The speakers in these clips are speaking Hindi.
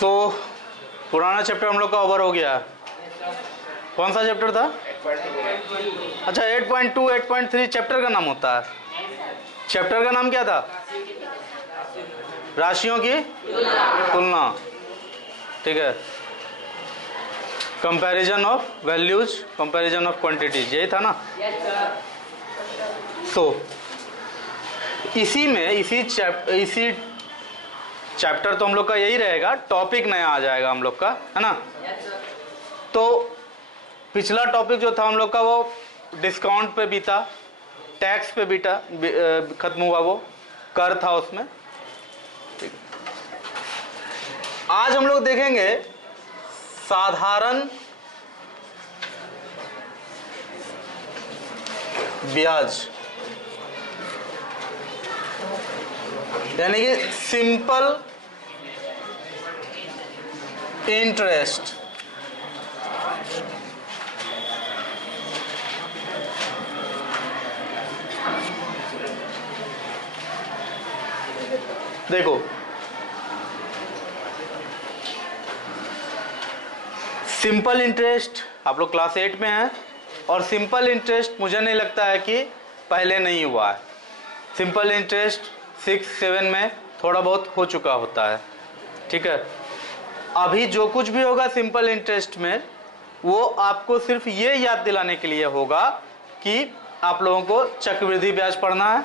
सो पुराना चैप्टर हम लोग का ओवर हो गया। कौन सा चैप्टर था? अच्छा 8.2 8.3 चैप्टर का नाम होता है। चैप्टर का नाम क्या था? राशियों की तुलना। ठीक है, comparison of values, comparison of quantities, यही था ना। सो इसी चैप्टर तो हम लोग का यही रहेगा, टॉपिक नया आ जाएगा हम लोग का, है ना। तो पिछला टॉपिक जो था हम लोग का वो डिस्काउंट पे बीता, टैक्स पे बीता, खत्म हुआ, वो कर था उसमें। ठीक, आज हम लोग देखेंगे साधारण ब्याज, यानी कि सिंपल इंटरेस्ट। देखो सिंपल इंटरेस्ट आप लोग क्लास 8 में हैं, और सिंपल इंटरेस्ट मुझे नहीं लगता है कि पहले नहीं हुआ है। सिंपल इंटरेस्ट 6-7 में थोड़ा बहुत हो चुका होता है। ठीक है, अभी जो कुछ भी होगा सिंपल इंटरेस्ट में, वो आपको सिर्फ ये याद दिलाने के लिए होगा कि आप लोगों को चक्रवृद्धि ब्याज पढ़ना है।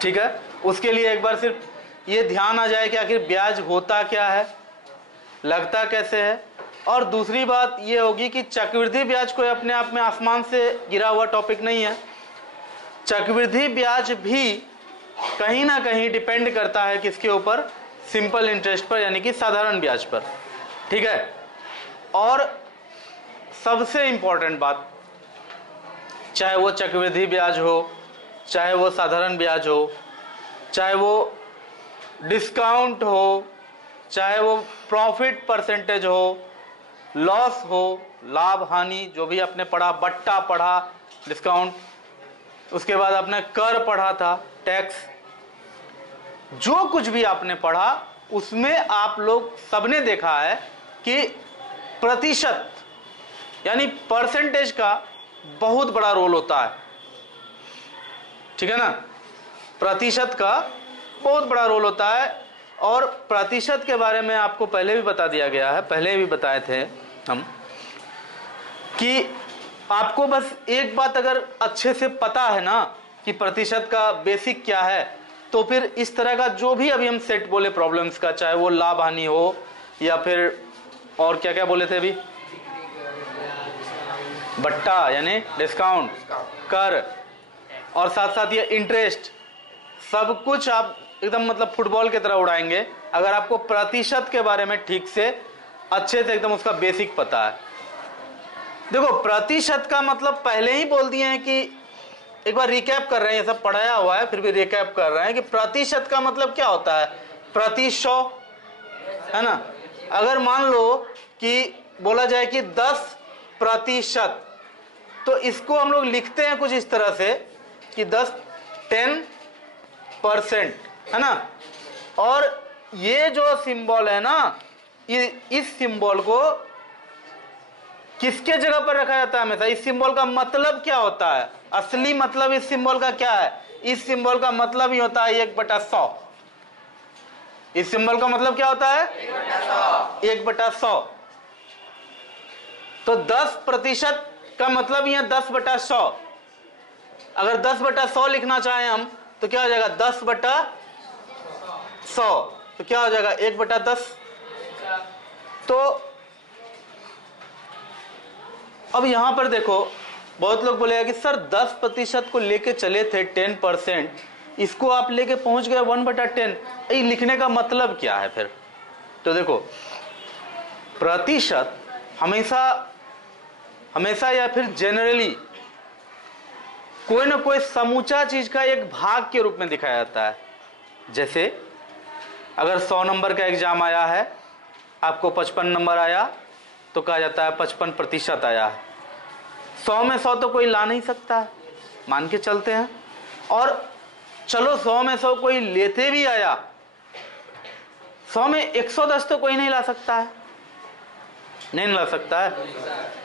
ठीक है, उसके लिए एक बार सिर्फ ये ध्यान आ जाए कि आखिर ब्याज होता क्या है, लगता कैसे है। और दूसरी बात ये होगी कि चक्रवृद्धि ब्याज कोई अपने आप में आसमान से गिरा हुआ टॉपिक नहीं है। चक्रवृद्धि ब्याज भी कहीं ना कहीं डिपेंड करता है किसके ऊपर? सिंपल इंटरेस्ट पर, यानी कि साधारण ब्याज पर। ठीक है, और सबसे इंपॉर्टेंट बात, चाहे वो चक्रवृद्धि ब्याज हो, चाहे वो साधारण ब्याज हो, चाहे वो डिस्काउंट हो, चाहे वो प्रॉफिट परसेंटेज हो, लॉस हो, लाभ हानि, जो भी आपने पढ़ा, बट्टा पढ़ा, डिस्काउंट, उसके बाद आपने कर पढ़ा था, टैक्स, जो कुछ भी आपने पढ़ा उसमें आप लोग सबने देखा है कि प्रतिशत यानी परसेंटेज का बहुत बड़ा रोल होता है। ठीक है ना, प्रतिशत का बहुत बड़ा रोल होता है। और प्रतिशत के बारे में आपको पहले भी बता दिया गया है, पहले भी बताए थे हम, कि आपको बस एक बात अगर अच्छे से पता है ना कि प्रतिशत का बेसिक क्या है, तो फिर इस तरह का जो भी अभी हम सेट बोले प्रॉब्लम्स का, चाहे वो लाभ हानि हो या फिर और क्या क्या बोले थे अभी, बट्टा यानी डिस्काउंट, कर, और साथ साथ ये इंटरेस्ट, सब कुछ आप एकदम मतलब फुटबॉल की तरह उड़ाएंगे अगर आपको प्रतिशत के बारे में ठीक से अच्छे से एकदम उसका बेसिक पता है। देखो प्रतिशत का मतलब पहले ही बोल दिए हैं कि एक बार रिकैप कर रहे हैं, ये सब पढ़ाया हुआ है फिर भी रिकैप कर रहे हैं कि प्रतिशत का मतलब क्या होता है? प्रति 100, है ना। अगर मान लो कि बोला जाए कि 10%, तो इसको हम लोग लिखते हैं कुछ इस तरह से कि 10% है ना। और ये जो सिंबल है ना, इस सिंबल को किसके जगह पर रखा जाता है हमेशा? इस सिंबल का मतलब क्या होता है? असली मतलब इस सिंबल का क्या है? इस सिंबल का मतलब ही होता है 1/100। इस सिंबल का मतलब क्या होता है? 1/100। तो 10% का मतलब ही है 10/100। अगर 10/100 लिखना चाहें हम तो क्या हो जाएगा? 10/100। तो क्या हो जाएगा? 1/10। तो अब यहां पर देखो, बहुत लोग बोलेगा कि सर 10% को लेके चले थे 10%, इसको आप लेके पहुंच गए 1/10, ये लिखने का मतलब क्या है फिर? तो देखो प्रतिशत हमेशा या फिर जनरली कोई ना कोई समूचा चीज का एक भाग के रूप में दिखाया जाता है। जैसे अगर 100 नंबर का एग्जाम आया है, आपको 55 नंबर आया, तो कहा जाता है 55% आया है। 100 में 100 तो कोई ला नहीं सकता है, मान के चलते हैं। और चलो 100 में 100 कोई लेते भी आया, 100 में 110 तो कोई नहीं ला सकता है, नहीं ला सकता है।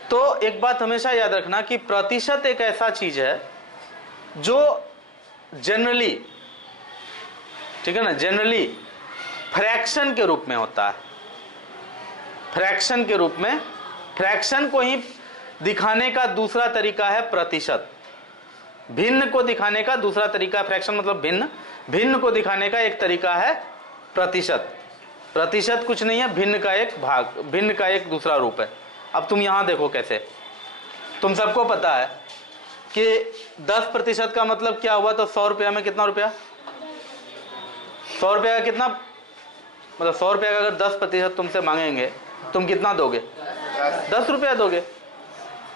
तो एक बात हमेशा याद रखना कि प्रतिशत एक ऐसा चीज है जो जनरली, ठीक है ना, जनरली फ्रैक्शन के रूप में होता है। फ्रैक्शन के रूप में, फ्रैक्शन को ही दिखाने का दूसरा तरीका है प्रतिशत। भिन्न को दिखाने का दूसरा तरीका, फ्रैक्शन मतलब भिन्न, भिन्न को दिखाने का एक तरीका है प्रतिशत। प्रतिशत कुछ नहीं है, भिन्न का एक भाग, भिन्न का एक दूसरा रूप है। अब तुम यहां देखो कैसे, तुम सबको पता है कि 10% का मतलब क्या हुआ, तो 100 रुपया में कितना रुपया, 100 रुपया का कितना, मतलब 100 रुपया का अगर 10% तुमसे मांगेंगे, तुम कितना दोगे, 10 रुपया दोगे।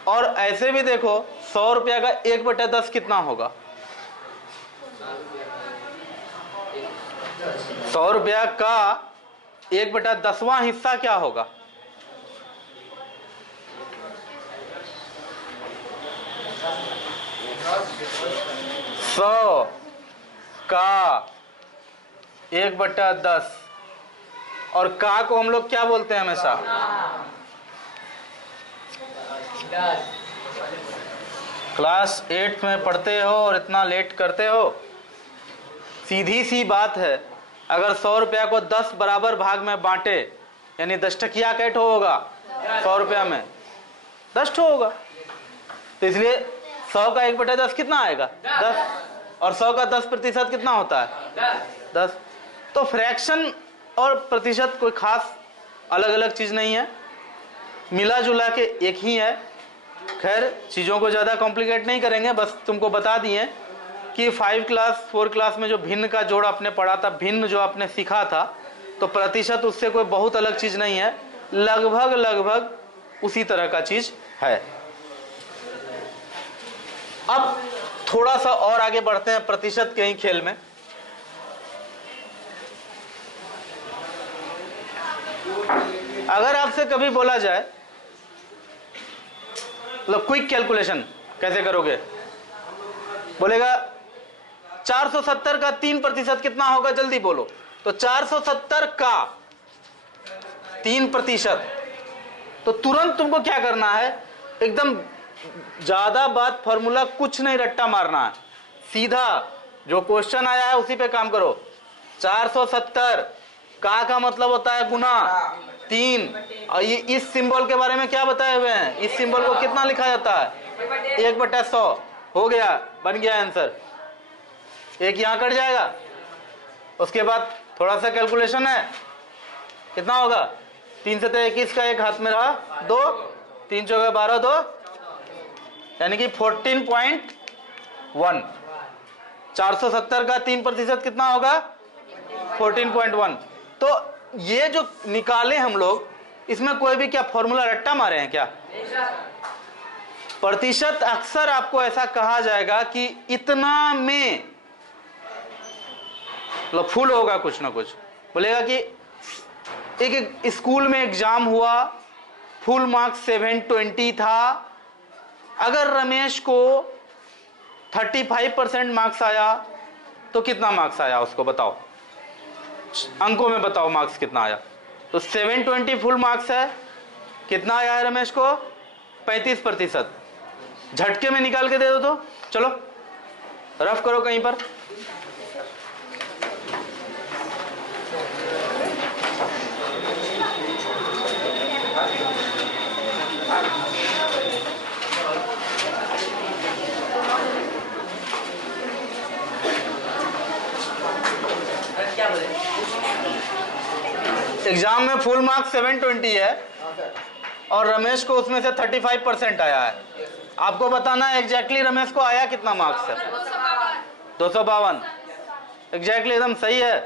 और ऐसे भी देखो 100 रुपया का 1/10 कितना होगा, 100 रुपया का 1/10वां हिस्सा क्या होगा, 100 का 1/10, और का को हम लोग क्या बोलते हैं हमेशा, क्लास 8 में पढ़ते हो और इतना लेट करते हो। सीधी सी बात है, अगर 100 रुपया को 10 बराबर भाग में बांटे, यानी 10 टकिया कैट होगा 100 रुपया में 10 होगा, तो इसलिए 100 का 1/10 कितना आएगा, 10, और 100 का 10% कितना होता है, 10। तो फ्रैक्शन और प्रतिशत कोई खास अलग अलग चीज नहीं है, मिला जुला के एक ही है। खैर चीज़ों को ज़्यादा कॉम्प्लिकेट नहीं करेंगे, बस तुमको बता दिए कि 5 क्लास 4 क्लास में जो भिन्न का जोड़ आपने पढ़ा था, भिन्न जो आपने सीखा था, तो प्रतिशत उससे कोई बहुत अलग चीज़ नहीं है, लगभग लगभग उसी तरह का चीज़ है। अब थोड़ा सा और आगे बढ़ते हैं प्रतिशत के ही खेल में। अगर आपसे कभी बोला जाए मतलब क्विक कैलकुलेशन कैसे करोगे, बोलेगा 470 का 3% कितना होगा, जल्दी बोलो, तो 470 का 3%, तो तुरंत तुमको क्या करना है, एकदम ज्यादा बात फॉर्मूला कुछ नहीं रट्टा मारना है, सीधा जो क्वेश्चन आया है उसी पे काम करो। 470 का मतलब होता है गुना 3, और ये इस सिंबल के बारे में क्या बताए हुए हैं, इस सिंबल को कितना लिखा जाता है, 1/100। हो गया, बन गया आंसर, एक यहां कट जाएगा। उसके बाद थोड़ा सा कैलकुलेशन है, कितना होगा, 3 से 21 का एक हाथ में रहा 2, 3 चौके 12 2, यानी कि 14.1। 470 का 3% कितना होगा, 14.1। तो ये जो निकाले हम लोग, इसमें कोई भी क्या फॉर्मूला रट्टा मारे हैं क्या, प्रतिशत अक्सर आपको ऐसा कहा जाएगा कि इतना में मतलब फुल होगा, कुछ ना कुछ बोलेगा कि एक स्कूल में एग्जाम हुआ, फुल मार्क्स 720 था, अगर रमेश को 35% मार्क्स आया तो कितना मार्क्स आया उसको बताओ, अंकों में बताओ मार्क्स कितना आया। तो 720 फुल मार्क्स है, कितना आया है रमेश को, 35%। झटके में निकाल के दे दो, तो चलो रफ करो कहीं पर। एग्जाम में फुल मार्क्स 720 है और रमेश को उसमें से 35% आया है। आपको बताना है एग्जैक्टली रमेश को आया कितना मार्क्स है, 252। एग्जैक्टली एकदम सही है,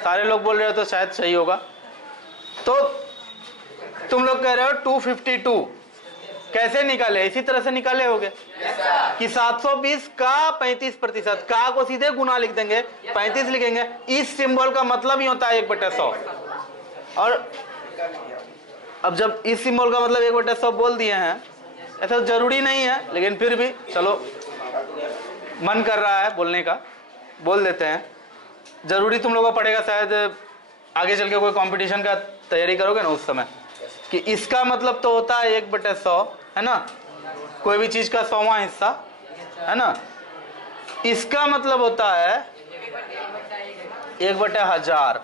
सारे लोग बोल रहे हो तो शायद सही होगा। तो तुम लोग कह रहे हो 252 कैसे निकाले, इसी तरह से निकाले होगे कि 720 का 35%, का को सीधे गुना लिख देंगे, 35 लिखेंगे। इस सिंबल का मतलब ही होता है 1/100। और अब जब इस सिंबल का मतलब 1/100 बोल दिए हैं, ऐसा जरूरी नहीं है, लेकिन फिर भी चलो मन कर रहा है बोलने का, बोल देते हैं। जरूरी तुम लोगों को पड़ेगा शायद आगे चल के कोई कंपटीशन का तैयारी करोगे ना उस समय, कि इसका मतलब तो होता है 1/100, है ना, कोई भी चीज का 100वां हिस्सा, है ना। इसका मतलब होता है 1/1000।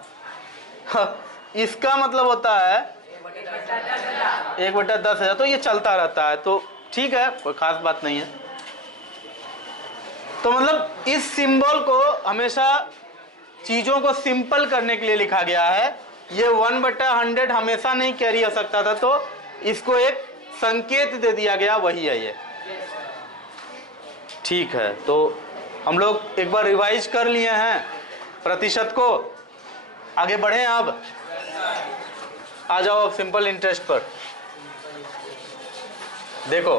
इसका मतलब होता है 1/10,000। तो ये चलता रहता है, तो ठीक है, कोई खास बात नहीं है। तो मतलब इस सिंबल को हमेशा चीजों को सिंपल करने के लिए लिखा गया है। ये 1/100 हमेशा नहीं कैरी हो सकता था, तो इसको एक संकेत दे दिया गया, वही है ये। ठीक है, तो हम लोग एक बार रिवाइज कर लिए हैं प्रतिशत को, आगे बढ़े। अब आ जाओ अब सिंपल इंटरेस्ट पर। देखो,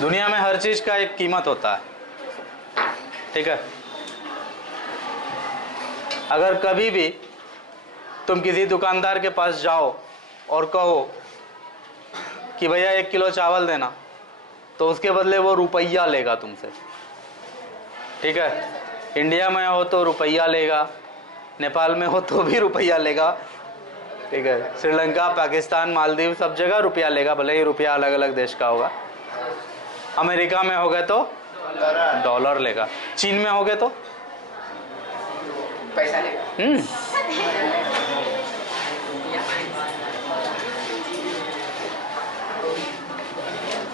दुनिया में हर चीज का एक कीमत होता है, ठीक है। अगर कभी भी तुम किसी दुकानदार के पास जाओ और कहो कि भैया 1 किलो चावल देना, तो उसके बदले वो रुपया लेगा तुमसे, ठीक है। इंडिया में हो तो रुपया लेगा, नेपाल में हो तो भी रुपया लेगा, ठीक है। श्रीलंका, पाकिस्तान, मालदीव, सब जगह रुपया लेगा, भले ही रुपया अलग अलग देश का होगा। अमेरिका में हो गए तो डॉलर लेगा, चीन में हो गए तो पैसा लेगा।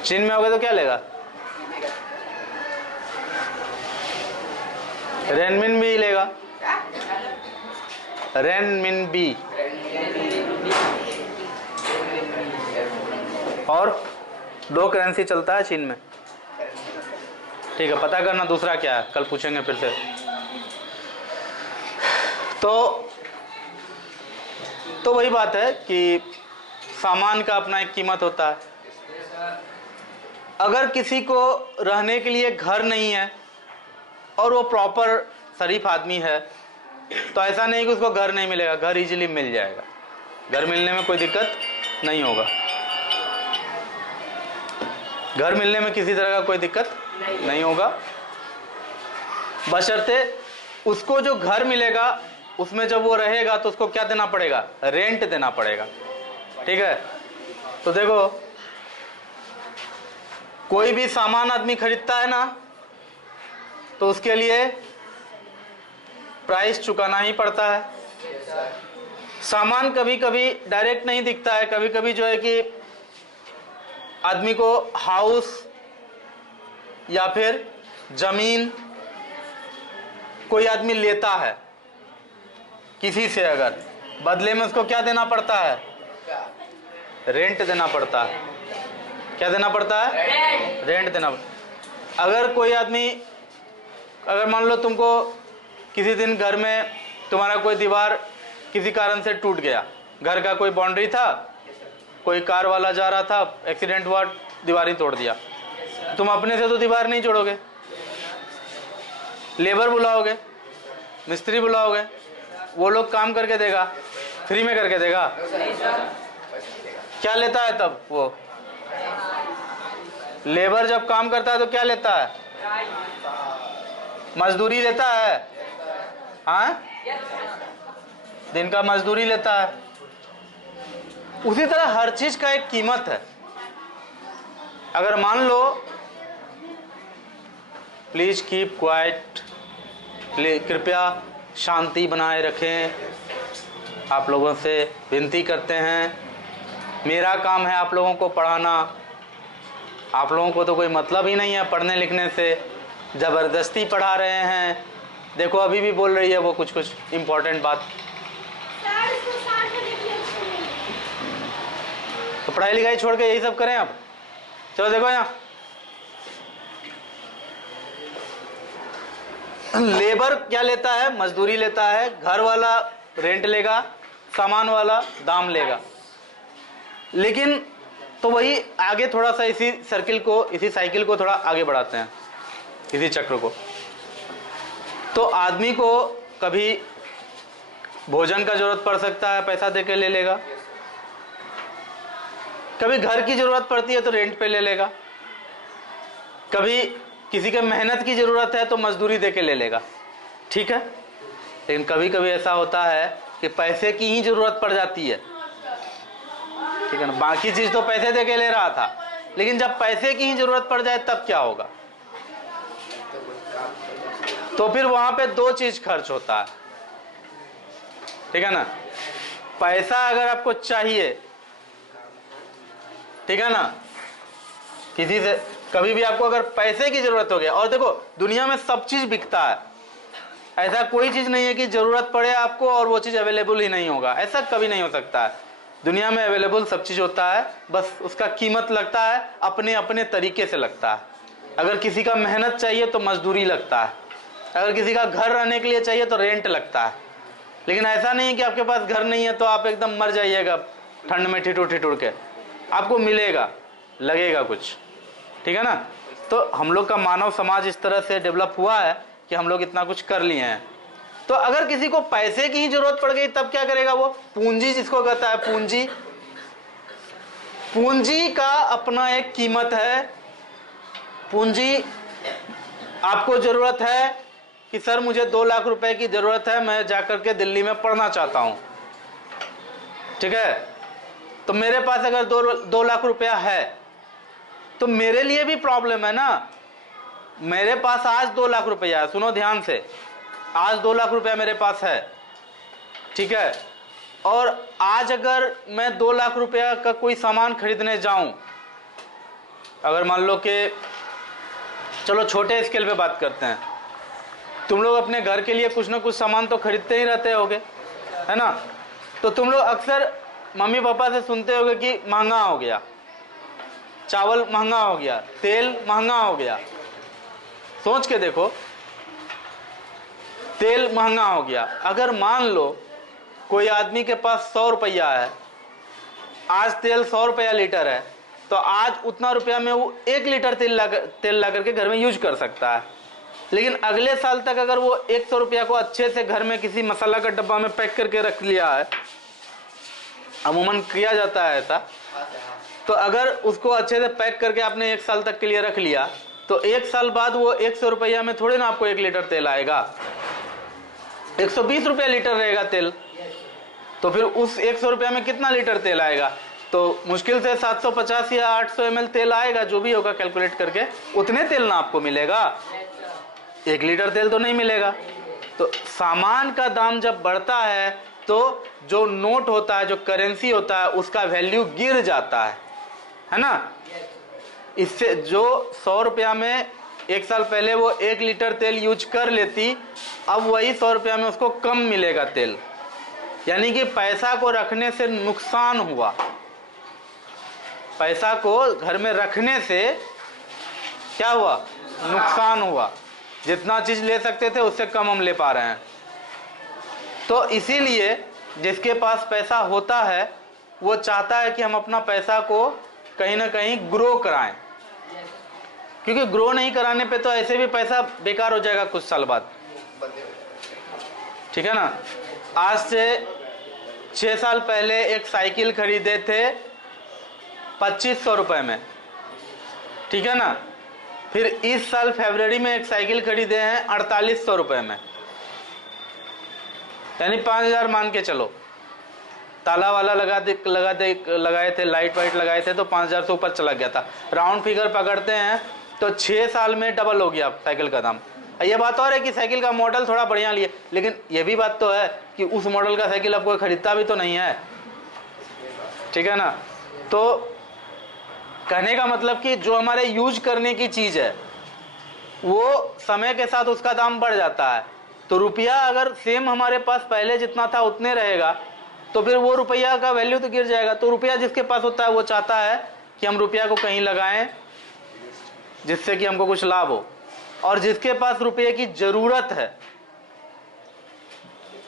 चीन में हो गए तो क्या लेगा? रेनमिनबी लेगा, रेनमिनबी। और 2 करेंसी चलता है चीन में, ठीक है। पता करना दूसरा क्या है, कल पूछेंगे फिर से। तो वही बात है कि सामान का अपना एक कीमत होता है। अगर किसी को रहने के लिए घर नहीं है और वो प्रॉपर शरीफ आदमी है, तो ऐसा नहीं कि उसको घर नहीं मिलेगा, घर इजीली मिल जाएगा, घर मिलने में कोई दिक्कत नहीं होगा। घर मिलने में किसी तरह का कोई दिक्कत नहीं होगा, बशर्ते उसको जो घर मिलेगा उसमें जब वो रहेगा तो उसको क्या देना पड़ेगा? रेंट देना पड़ेगा, ठीक है। तो देखो, कोई भी सामान आदमी खरीदता है ना, तो उसके लिए प्राइस चुकाना ही पड़ता है। सामान कभी कभी डायरेक्ट नहीं दिखता है, कभी कभी जो है कि आदमी को हाउस या फिर जमीन कोई आदमी लेता है किसी से, अगर बदले में उसको क्या देना पड़ता है? रेंट देना पड़ता है। क्या देना पड़ता है? रेंट देना पड़ता। अगर कोई आदमी, अगर मान लो तुमको किसी दिन घर में तुम्हारा कोई दीवार किसी कारण से टूट गया, घर का कोई बाउंड्री था, कोई कार वाला जा रहा था, एक्सीडेंट हुआ, दीवार ही तोड़ दिया, तुम अपने से तो दीवार नहीं जोड़ोगे, लेबर बुलाओगे, मिस्त्री बुलाओगे, वो लोग काम करके देगा, फ्री में करके देगा? क्या लेता है तब वो? लेबर जब काम करता है तो क्या लेता है? मजदूरी लेता है, हाँ, दिन का मजदूरी लेता है। उसी तरह हर चीज का एक कीमत है। अगर मान लो, प्लीज कीप क्वाइट, कृपया शांति बनाए रखें, आप लोगों से विनती करते हैं। मेरा काम है आप लोगों को पढ़ाना, आप लोगों को तो कोई मतलब ही नहीं है पढ़ने लिखने से, ज़बरदस्ती पढ़ा रहे हैं। देखो अभी भी बोल रही है वो कुछ कुछ इम्पोर्टेंट बात। तो पढ़ाई लिखाई छोड़ के यही सब करें अब? चलो देखो यहाँ, लेबर क्या लेता है? मजदूरी लेता है। घर वाला रेंट लेगा, सामान वाला दाम लेगा। लेकिन तो वही आगे थोड़ा सा इसी सर्किल को, इसी साइकिल को थोड़ा आगे बढ़ाते हैं, इसी चक्र को। तो आदमी को कभी भोजन का जरूरत पड़ सकता है, पैसा दे के ले लेगा। कभी घर की जरूरत पड़ती है तो रेंट पे ले लेगा। कभी किसी के मेहनत की ज़रूरत है तो मजदूरी दे के ले लेगा, ठीक है। लेकिन कभी कभी ऐसा होता है कि पैसे की ही ज़रूरत पड़ जाती है, ठीक है ना। बाकी चीज़ तो पैसे दे के ले रहा था, लेकिन जब पैसे की ही ज़रूरत पड़ जाए तब क्या होगा? तो फिर वहाँ पे दो चीज़ खर्च होता है, ठीक है ना। पैसा अगर आपको चाहिए, ठीक है ना, किसी से कभी भी आपको अगर पैसे की जरूरत हो गया, और देखो दुनिया में सब चीज बिकता है, ऐसा कोई चीज नहीं है कि जरूरत पड़े आपको और वो चीज अवेलेबल ही नहीं होगा, ऐसा कभी नहीं हो सकता है। दुनिया में अवेलेबल सब चीज होता है, बस उसका कीमत लगता है अपने अपने तरीके से लगता है। अगर किसी का मेहनत चाहिए तो मजदूरी लगता है, अगर किसी का घर रहने के लिए चाहिए तो रेंट लगता है। लेकिन ऐसा नहीं है कि आपके पास घर नहीं है तो आप एकदम मर जाइएगा ठंड में ठिठुर ठिठुर के, आपको मिलेगा, लगेगा कुछ, ठीक है ना। तो हम लोग का मानव समाज इस तरह से डेवलप हुआ है कि हम लोग इतना कुछ कर लिए हैं। तो अगर किसी को पैसे की ही जरूरत पड़ गई तब क्या करेगा वो? पूंजी जिसको कहता है, पूंजी, पूंजी का अपना एक कीमत है। पूंजी, आपको जरूरत है कि सर मुझे 2 लाख रुपए की जरूरत है, मैं जाकर के दिल्ली में पढ़ना चाहता हूं, ठीक है। तो मेरे पास अगर 2 लाख रुपया है तो मेरे लिए भी प्रॉब्लम है ना। मेरे पास आज 2 लाख रुपया है, सुनो ध्यान से, आज 2 लाख रुपया मेरे पास है, ठीक है। और आज अगर मैं 2 लाख रुपया का कोई सामान खरीदने जाऊं, अगर मान लो कि, चलो छोटे स्केल पे बात करते हैं, तुम लोग अपने घर के लिए कुछ ना कुछ सामान तो खरीदते ही रहते होगे, है ना। तो तुम लोग अक्सर मम्मी पापा से सुनते होगे कि महंगा हो गया, चावल महंगा हो गया, तेल महंगा हो गया। सोच के देखो, तेल महंगा हो गया। अगर मान लो कोई आदमी के पास 100 रुपया है, आज तेल 100 रुपया लीटर है, तो आज उतना रुपया में वो 1 लीटर तेल ला करके घर में यूज कर सकता है। लेकिन अगले साल तक अगर वो 100 रुपया को अच्छे से घर में किसी मसाला का डब्बा में पैक करके रख लिया है, अमूमन किया जाता है ऐसा, तो अगर उसको अच्छे से पैक करके आपने 1 साल तक के लिए रख लिया, तो 1 साल बाद वो 100 रुपया में थोड़े ना आपको 1 लीटर तेल आएगा, 120 रुपया लीटर रहेगा तेल। तो फिर उस 100 रुपया में कितना लीटर तेल आएगा? तो मुश्किल से 750 या 800 ml तेल आएगा, जो भी होगा कैलकुलेट करके, उतने तेल ना आपको मिलेगा, 1 लीटर तेल तो नहीं मिलेगा। तो सामान का दाम जब बढ़ता है तो जो नोट होता है, जो करेंसी होता है, उसका वैल्यू गिर जाता है ना। इससे जो 100 रुपया में 1 साल पहले वो 1 लीटर तेल यूज कर लेती, अब वही 100 रुपया में उसको कम मिलेगा तेल। यानी कि पैसा को रखने से नुकसान हुआ, पैसा को घर में रखने से क्या हुआ? नुकसान हुआ। जितना चीज ले सकते थे उससे कम हम ले पा रहे हैं। तो इसीलिए जिसके पास पैसा होता है वो चाहता है कि हम अपना पैसा को कहीं ना कहीं ग्रो कराएं, क्योंकि ग्रो नहीं कराने पे तो ऐसे भी पैसा बेकार हो जाएगा कुछ साल बाद, ठीक है ना। आज से 6 साल पहले एक साइकिल खरीदे थे 2500 रुपए में, ठीक है ना। फिर इस साल फरवरी में एक साइकिल खरीदे हैं 4800 रुपए में, यानी 5000 मान के चलो। ताला वाला लगाए थे, लाइट वाइट लगाए थे, तो 5000 से ऊपर चला गया था। राउंड फिगर पकड़ते हैं तो 6 साल में डबल हो गया साइकिल का दाम। ये बात और है कि साइकिल का मॉडल थोड़ा बढ़िया लिए, लेकिन ये भी बात तो है कि उस मॉडल का साइकिल अब कोई खरीदता भी तो नहीं है, ठीक है ना। तो कहने का मतलब कि जो हमारे यूज करने की चीज है वो समय के साथ उसका दाम बढ़ जाता है। तो रुपया अगर सेम हमारे पास पहले जितना था उतने रहेगा तो फिर वो रुपया का वैल्यू तो गिर जाएगा। तो रुपया जिसके पास होता है वो चाहता है कि हम रुपया को कहीं लगाएं जिससे कि हमको कुछ लाभ हो, और जिसके पास रुपये की जरूरत है,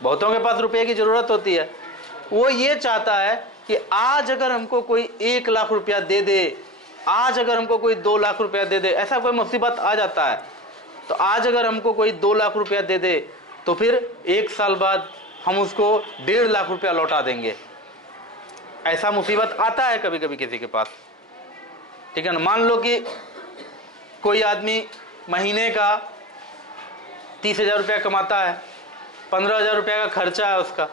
बहुतों के पास रुपये की जरूरत होती है, वो ये चाहता है कि आज अगर हमको कोई 1 लाख रुपया दे दे, आज अगर हमको कोई 2 लाख रुपया दे दे, ऐसा कोई मुसीबत आ जाता है तो आज अगर हमको कोई 2 लाख रुपया दे दे तो फिर 1 साल बाद हम उसको 1.5 लाख रुपया लौटा देंगे। ऐसा मुसीबत आता है कभी कभी किसी के पास, ठीक है ना। मान लो कि कोई आदमी महीने का 30,000 रुपया कमाता है, 15,000 रुपया का खर्चा है उसका,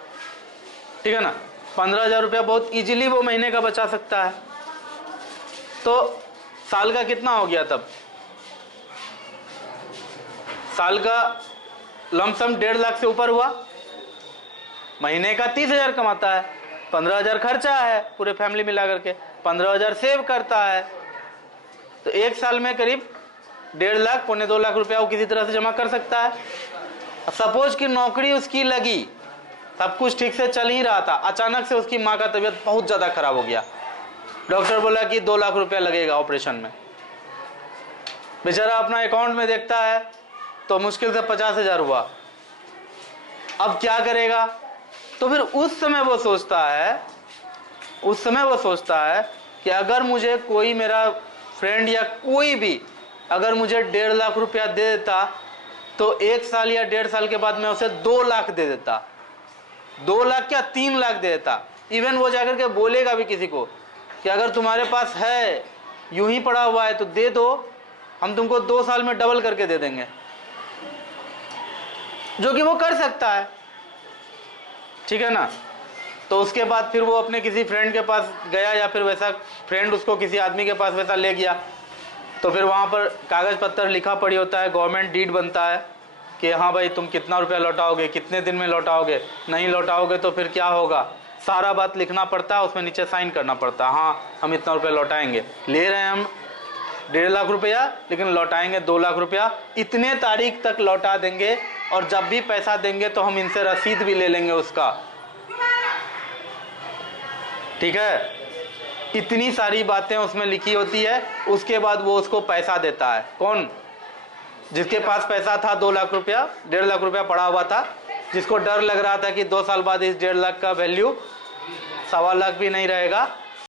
ठीक है ना, 15,000 रुपया बहुत इजीली वो महीने का बचा सकता है। तो साल का कितना हो गया तब? साल का लमसम 1.5 लाख से ऊपर हुआ। महीने का 30,000 कमाता है, 15,000 खर्चा है पूरे फैमिली मिला करके, 15,000 सेव करता है, तो एक साल में करीब 1.5 लाख, 1.25 लाख रुपया वो किसी तरह से जमा कर सकता है। सपोज कि नौकरी उसकी लगी, सब कुछ ठीक से चल ही रहा था, अचानक से उसकी माँ का तबीयत बहुत ज़्यादा खराब हो गया, डॉक्टर बोला कि 2 लाख रुपया लगेगा ऑपरेशन में। बेचारा अपना अकाउंट में देखता है तो मुश्किल से 50,000 हुआ। अब क्या करेगा? तो फिर उस समय वो सोचता है कि अगर मुझे कोई मेरा फ्रेंड या कोई भी अगर मुझे 1.5 लाख रुपया दे देता तो 1 साल या 1.5 साल के बाद मैं उसे 2 लाख दे देता, 2 लाख क्या 3 लाख दे देता। इवन वो जाकर के बोलेगा भी किसी को कि अगर तुम्हारे पास है, यूं ही पड़ा हुआ है तो दे दो, हम तुमको 2 साल में डबल करके दे देंगे, जो कि वो कर सकता है, ठीक है ना। तो उसके बाद फिर वो अपने किसी फ्रेंड के पास गया या फिर वैसा फ्रेंड उसको किसी आदमी के पास वैसा ले गया, तो फिर वहाँ पर कागज़ पत्तर लिखा पड़ी होता है, गवर्नमेंट डीड बनता है कि हाँ भाई तुम कितना रुपया लौटाओगे, कितने दिन में लौटाओगे, नहीं लौटाओगे तो फिर क्या होगा, सारा बात लिखना पड़ता है, उसमें नीचे साइन करना पड़ता है, हाँ हम इतना रुपया लौटाएंगे, ले रहे हैं हम 1.5 लाख रुपया लेकिन लौटाएंगे 2 लाख रुपया, इतने तारीख तक लौटा देंगे, और जब भी पैसा देंगे तो हम इनसे रसीद भी ले लेंगे उसका, ठीक है। इतनी सारी बातें उसमें लिखी होती है। उसके बाद वो उसको पैसा देता है। कौन? जिसके पास पैसा था 2 लाख रुपया, 1.5 लाख रुपया पड़ा हुआ था, जिसको डर लग रहा था कि 2 साल बाद इस 1.5 लाख का वैल्यू 1.25 लाख भी नहीं रहेगा,